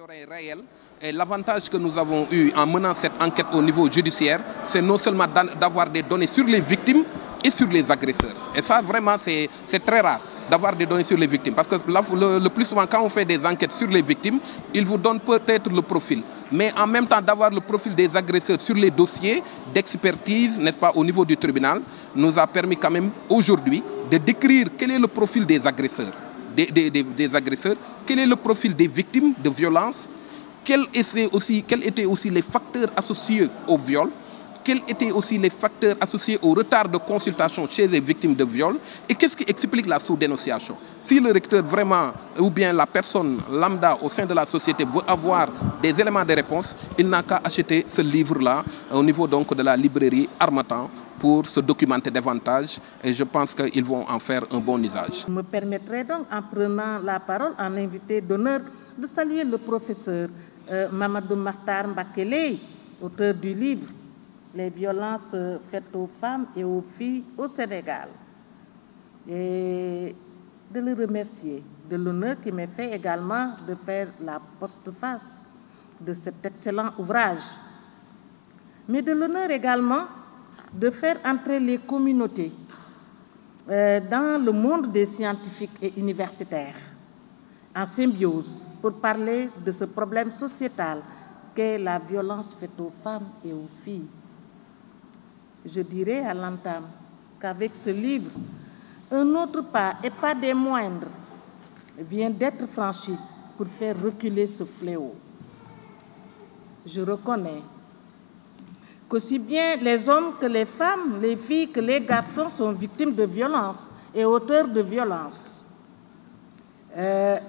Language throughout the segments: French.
données réelles. Et l'avantage que nous avons eu en menant cette enquête au niveau judiciaire, c'est non seulement d'avoir des données sur les victimes et sur les agresseurs. Et ça, vraiment, c'est très rare d'avoir des données sur les victimes. Parce que le plus souvent, quand on fait des enquêtes sur les victimes, ils vous donnent peut-être le profil. Mais en même temps, d'avoir le profil des agresseurs sur les dossiers d'expertise, n'est-ce pas, au niveau du tribunal, nous a permis quand même aujourd'hui de décrire quel est le profil des agresseurs. Des agresseurs, quel est le profil des victimes de violences, quels étaient aussi les facteurs associés au viol, quels étaient aussi les facteurs associés au retard de consultation chez les victimes de viol et qu'est-ce qui explique la sous-dénonciation. Si le recteur vraiment, ou bien la personne lambda au sein de la société veut avoir des éléments de réponse, il n'a qu'à acheter ce livre-là au niveau donc de la librairie Harmattan pour se documenter davantage et je pense qu'ils vont en faire un bon usage. Je me permettrai donc, en prenant la parole, en invité d'honneur, de saluer le professeur Mamadou Makhtar Mbakeley, auteur du livre « Les violences faites aux femmes et aux filles au Sénégal » et de le remercier de l'honneur qui m'est fait également de faire la postface de cet excellent ouvrage, mais de l'honneur également de faire entrer les communautés dans le monde des scientifiques et universitaires, en symbiose, pour parler de ce problème sociétal qu'est la violence faite aux femmes et aux filles. Je dirais à l'entame qu'avec ce livre, un autre pas, et pas des moindres, vient d'être franchi pour faire reculer ce fléau. Je reconnais qu'aussi bien les hommes que les femmes, les filles que les garçons sont victimes de violences et auteurs de violences.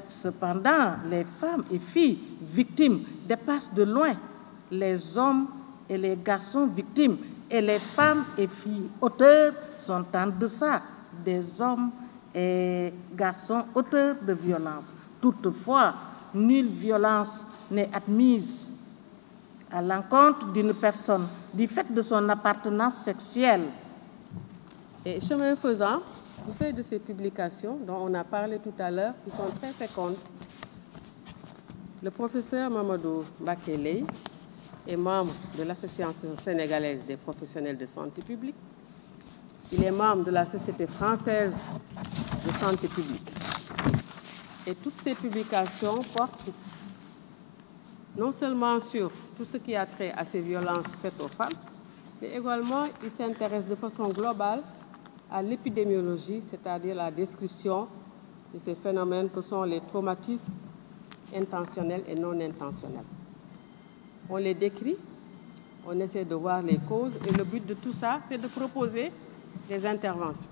Cependant, les femmes et filles victimes dépassent de loin les hommes et les garçons victimes, et les femmes et filles auteurs sont en deçà des hommes et garçons auteurs de violences. Toutefois, nulle violence n'est admise à l'encontre d'une personne du fait de son appartenance sexuelle. Et chemin faisant, du fait de ces publications dont on a parlé tout à l'heure, qui sont très fécondes, le professeur Mamadou Mbakeley est membre de l'Association sénégalaise des professionnels de santé publique. Il est membre de la Société française de santé publique. Et toutes ces publications portent non seulement sur tout ce qui a trait à ces violences faites aux femmes, mais également il s'intéresse de façon globale à l'épidémiologie, c'est-à-dire la description de ces phénomènes que sont les traumatismes intentionnels et non intentionnels. On les décrit, on essaie de voir les causes et le but de tout ça, c'est de proposer des interventions.